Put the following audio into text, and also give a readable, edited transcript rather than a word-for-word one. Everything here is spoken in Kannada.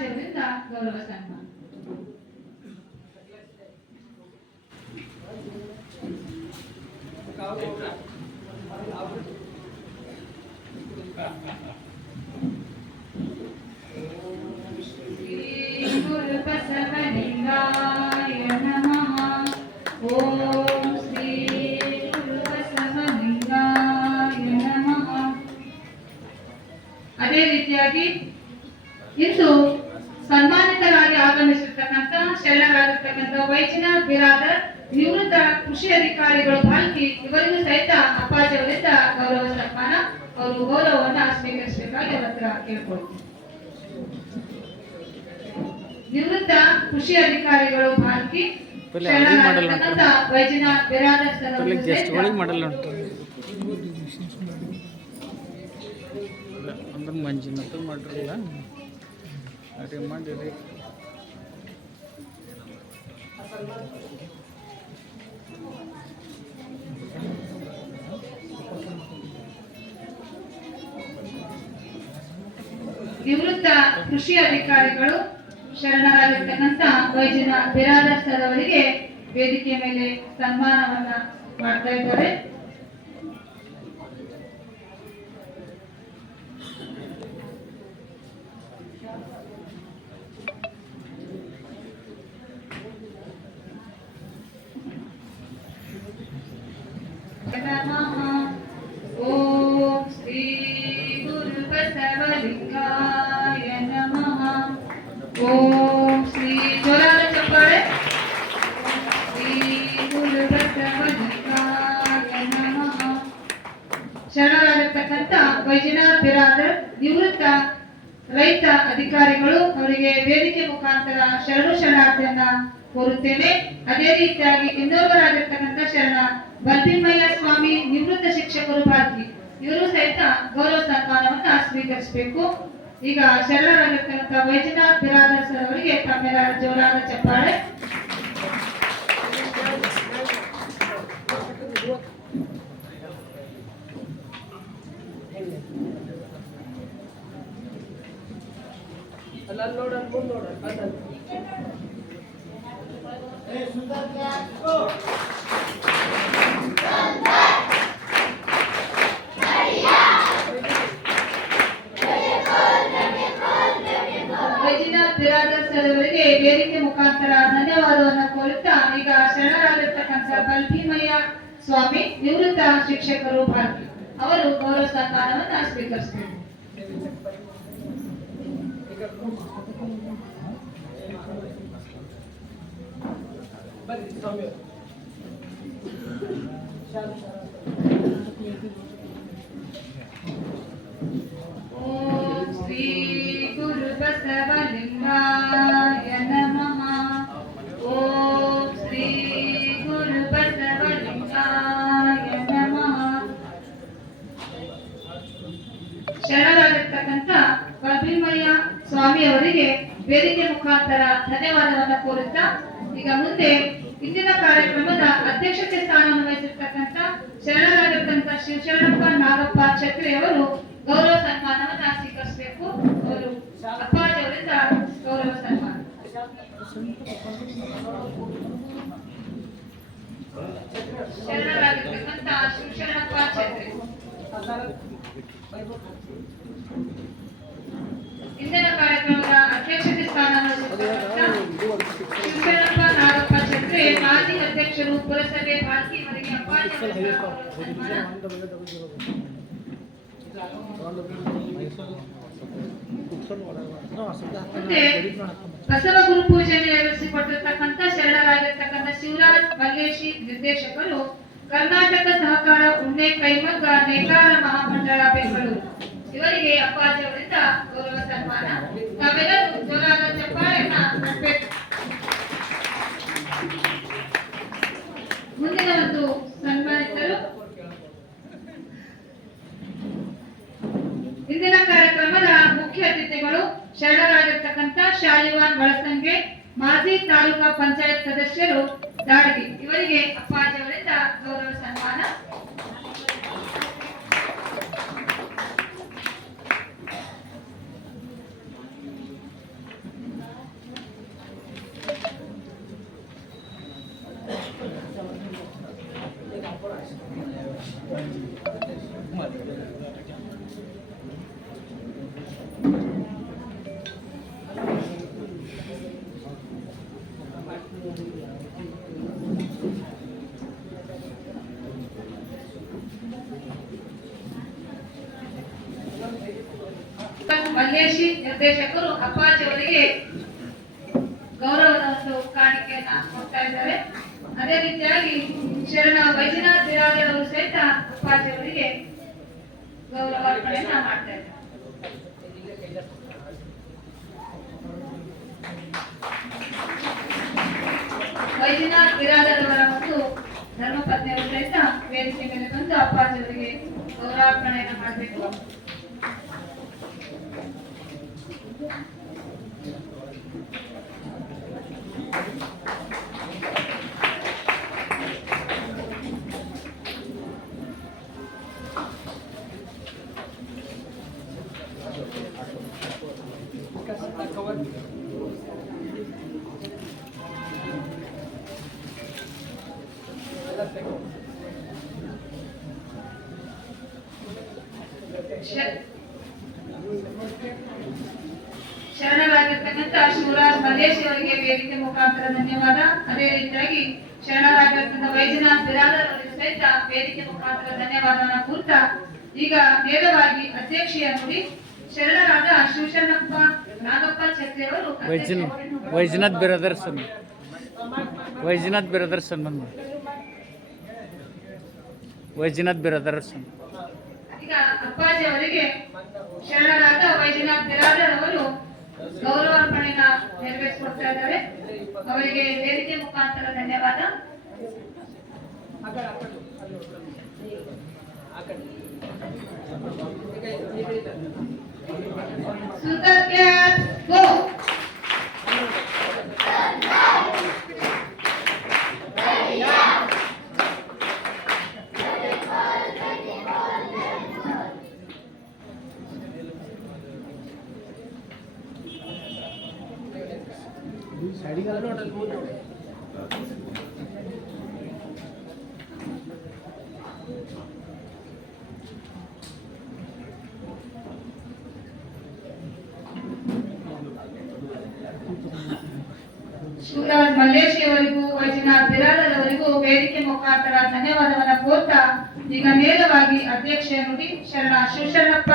ಅಪ್ಪಾಜಿಯವರಿಂದ ಗೌರವ ಸನ್ಮಾನ. ಗುರು ಬಸವಲಿಂಗಾಯ ನಮಃ. ಓಂ ಶ್ರೀ ಗುರು ಬಸವಲಿಂಗಾಯ ನಮಃ. ಅದೇ ರೀತಿಯಾಗಿ ಇಂದು ಸನ್ಮಾನಿತರಾಗಿ ಆಗಮಿಸಿರ್ತಕ್ಕಂಥ ಶರಣರಾಗಿರ್ತಕ್ಕಂಥ ವೈಜನಾಥ್ ಬಿರಾದರ್ ನಿವೃತ್ತ ಕೃಷಿ ಅಧಿಕಾರಿಗಳು ಭಾಲ್ಕಿ ಇವರಿಗೂ ಸಹಿತ ಅಪ್ಪಾಜಿಯವರಿಂದ ಗೌರವ ಸನ್ಮಾನ. ಅವರು ಗೌರವವನ್ನು ಸ್ವೀಕರಿಸಬೇಕಾಗಿ ಅವರ ಹತ್ರ ಕೇಳ್ಕೊಳ್ತೀವಿ. ನಿವೃತ್ತ ಕೃಷಿ ಅಧಿಕಾರಿಗಳು ಭಾಲ್ಕಿ ಶರಣರಾಗಿರ್ತಕ್ಕಂಥ ವೈಜನಾಥ್ ಬಿರಾದರ್ ಸರ್ ಮಂಜಿನತ್ತು ಮಾಡಿರಲ್ಲ ಅದೇ ಮಾಡಿರಿ. ನಿವೃತ್ತ ಕೃಷಿ ಅಧಿಕಾರಿಗಳು ಶರಣರಾಗಿರ್ತಕ್ಕಂಥ ವೈಜನಾಥ್ ಬಿರಾದರ್ ಸರ್ ಅವರಿಗೆ ವೇದಿಕೆ ಮೇಲೆ ಸನ್ಮಾನವನ್ನ ಮಾಡ್ತಾ ಇದ್ದಾರೆ. ಓಂ ಶ್ರೀ ಗುರು ಬಸವಲಿಂಗಾಯ ನಮಃ. ಓಂ ಶ್ರೀ ಜೋರಾದ ಚಪ್ಪಾಳೆ. ಶ್ರೀ ಗುರು ಬಸವಲಿಂಗಾಯ ನಮಃ. ಶರಣರಾಗಿರ್ತಕ್ಕಂಥ ವೈಜನಾಥ್ ಬಿರಾದರ್ ನಿವೃತ್ತ ರೈತ ಅಧಿಕಾರಿಗಳು ಅವರಿಗೆ ವೇದಿಕೆ ಮುಖಾಂತರ ಶರಣಾರ್ಥಿಯನ್ನ ಕೋರುತ್ತೇನೆ. ಅದೇ ರೀತಿಯಾಗಿ ಇನ್ನೊಬ್ಬರಾಗಿರ್ತಕ್ಕಂಥ ಶರಣ ಬಲ್ಬಿಮಯ್ಯ ಸ್ವಾಮಿ ನಿವೃತ್ತ ಶಿಕ್ಷಕರು ಭಾರತಿ ಇವರು ಸಹಿತ ಗೌರವ ಸನ್ಮಾನವನ್ನ ಸ್ವೀಕರಿಸಬೇಕು. ಈಗ ಶರಣರಾಗಿರ್ತಕ್ಕಂಥ ವೈಜನಾಥ್ ಬಿರಾದರ್ ಸರ್ ಅವರಿಗೆ ತಮ್ಮೆಲ್ಲರ ಜೋರಾದ ಚಪ್ಪಾಳೆ. ವೈಜನಾಥ್ ಬಿರಾದರ್ ಸರ್ ಅವರಿಗೆ ವೇದಿಕೆ ಮುಖಾಂತರ ಧನ್ಯವಾದವನ್ನು ಕೋರುತ್ತಾ ಈಗ ಶರಣರಾಗಿರ್ತಕ್ಕಂಥ ಬಲ್ಬಿಮಯ್ಯ ಸ್ವಾಮಿ ನಿವೃತ್ತ ಶಿಕ್ಷಕರು ಭಾರತಿ ಅವರು ಗೌರವ ಸನ್ಮಾನವನ್ನು ಸ್ವೀಕರಿಸಬೇಕು. ಓಂ ಶ್ರೀ ಗುರು ಬಸವಲಿಂಗಾಯ ನಮಃ. ಓಂ ಶ್ರೀ ಗುರು ಬಸವಲಿಂಗಾಯ ನಮಃ. ಶರಣರಾಗಿರ್ತಕ್ಕಂಥ ಬಲ್ಬಿಮಯ್ಯ ಸ್ವಾಮಿ ಅವರಿಗೆ ವೇದಿಕೆ ಮುಖಾಂತರ ಧನ್ಯವಾದವನ್ನು ಕೋರುತ್ತಾ ಈಗ ಮುಂದೆ ಇಂದಿನ ಕಾರ್ಯಕ್ರಮದ ಅಧ್ಯಕ್ಷತೆ ಸ್ಥಾನವನ್ನು ವಹಿಸಿರ್ತಕ್ಕಂಥ ಶರಣರಾಗಿರ್ತಕ್ಕಂಥ ಶಿವಶರಣಪ್ಪ ನಾಗಪ್ಪ ಛತ್ರಿ ಅವರು ಗೌರವ ಸನ್ಮಾನವನ್ನ ಸ್ವೀಕರಿಸಬೇಕು. ಅವರು ಅಪ್ಪಾಜಿ ಅವರಿಂದ ಗೌರವ ಸನ್ಮಾನ. ಶರಣರಾಗಿರ್ತಕ್ಕಂಥ ಶಿವಶರಣಪ್ಪ ಛತ್ರಿ ಇಂದಿನ ಕಾರ್ಯಕ್ರಮದ ಅಧ್ಯಕ್ಷತೆ ಸ್ಥಾನವನ್ನು ಶಿವಶರಣಪ್ಪ ನಾಗಪ್ಪ ಛತ್ರಿ ಮಾಜಿ ಅಧ್ಯಕ್ಷರು ಪುರಸಭೆ ಭಾರತಿ ಇವರಿಗೆ ಅಪ್ಪಾಜಿ ಬಸವ ಗುರು ಪೂಜೆ ನೆರವೇರಿಸಿಕೊಟ್ಟಿರ್ತಕ್ಕಂಥ ಶರಣರಾಗಿರ್ತಕ್ಕಂಥ ಶಿವರಾಜ್ ಮಲ್ಲೇಶಿ ನಿರ್ದೇಶಕರು ಕರ್ನಾಟಕ ಸಹಕಾರ ಉಣ್ಣೆ ಕೈಮಗ್ಗ ನೇಕಾರ ಮಹಾಮಂಡಳ ಬೆಂಗಳೂರು ಇವರಿಗೆ ಅಪ್ಪಾಜಿ ಅವರಿಂದ ಗೌರವ ಸನ್ಮಾನ. ತಾವೆಲ್ಲರೂ ಜೋರಾದ ಚಪ್ಪಾಳೆಯನ್ನ ತಟ್ಟಬೇಕು. ಮುಂದಿನ ಒಂದು ಸನ್ಮಾನಿತರು ಇಂದಿನ ಕಾರ್ಯಕ್ರಮದ ಮುಖ್ಯ ಅತಿಥಿಗಳು ಶರಣರಾಗಿರ್ತಕ್ಕಂಥ ಶಾಲಿವಾನ್ ಬಳಸಂಗೆ ಮಾಜಿ ತಾಲೂಕಾ ಪಂಚಾಯತ್ ಸದಸ್ಯರು ದಾಡಗಿ ಇವರಿಗೆ ಅಪ್ಪಾಜಿ ಅವರಿಂದ ಗೌರವ ಸನ್ಮಾನ. ನಿರ್ದೇಶಕರು ಅಪ್ಪಾಜಿ ಅವರಿಗೆ ಗೌರವದ ಒಂದು ಕಾಣಿಕೆಯನ್ನ ಕೊಡ್ತಾ ಇದ್ದಾರೆ. ಅದೇ ರೀತಿಯಾಗಿ ಶರಣ ವೈದ್ಯನಾಥ್ ಬಿರಾದರ್ ಅವರು ಸಹಿತ ಅಪ್ಪಾಜಿ ಅವರಿಗೆ ಗೌರವಾರ್ಪಣೆಯನ್ನ ಮಾಡ್ತಾ ಇದ್ದಾರೆ. ವೈದ್ಯನಾಥ್ ಬಿರಾದರ್ ಅವರ ಮತ್ತು ಧರ್ಮಪತ್ನಿಯವರು ಸಹಿತ ವೇದಿಕೆ ಮೇಲೆ ಬಂದು ಅಪ್ಪಾಜಿ ಅವರಿಗೆ ಗೌರವಾರ್ಪಣೆಯನ್ನ ಮಾಡಬೇಕು. ಶರಣರಾಗಿರ್ತಕ್ಕಂಥ ಶಿವರಾಜ್ ಮಲ್ಲೇಶ್ ಅವರಿಗೆ ವೇದಿಕೆ ಮುಖಾಂತರ ಧನ್ಯವಾದ. ಅದೇ ರೀತಿಯಾಗಿ ಶರಣರಾಗಿರ್ತಕ್ಕಂಥ ವೈದ್ಯನಾಥ್ ಬಿರಾದರ್ ಅವರಿಗೆ ಸಹಿತ ವೇದಿಕೆ ಮುಖಾಂತರ ಧನ್ಯವಾದವನ್ನ ಕೂರ್ತಾ ಈಗ ನೇರವಾಗಿ ಅಧ್ಯಕ್ಷೀಯ ನುಡಿ ಶರಣರಾದ ಶಿವಶರಣಪ್ಪ ನಾಗಪ್ಪ ಛತ್ರಿ ಅವರು ವೈಜನಾಥ್ ಬ್ರದರ್ಸ್ ವೈಜನಾಥ್ ಬ್ರದರ್ಸ್ ಬಂದು ವೈಜನಾಥ್ ಬ್ರದರ್ಸ್ ಈಗ ಅಪ್ಪಾಜಿ ಅವರಿಗೆ ಶರಣರಾದ ವೈಜನಾಥ್ ಬಿರಾದರ್ ಅವರು ಗೌರವಾರ್ಪಣೆನ ನೆರವೇರಿಸಿಕೊಡ್ತಾ ಇದ್ದಾರೆ. ಅವರಿಗೆ ವೇದಿಕೆ ಮುಖಾಂತರ ಧನ್ಯವಾದ. ಸುಂದರ್ ಕ್ಲಾಸ್ ಗೋ. ಶಿವರಾಜ್ ಮಲ್ಲೇಶಿ ಅವರಿಗೂ ವೈಜನಾಥ್ ಬಿರಾದರ್ ಅವರಿಗೂ ವೇದಿಕೆ ಮುಖಾಂತರ ಧನ್ಯವಾದವನ್ನ ಕೋರ್ತಾ ಈಗ ನೇರವಾಗಿ ಅಧ್ಯಕ್ಷ ನುಡಿ ಶರಣ ಶಿವಶರಣಪ್ಪ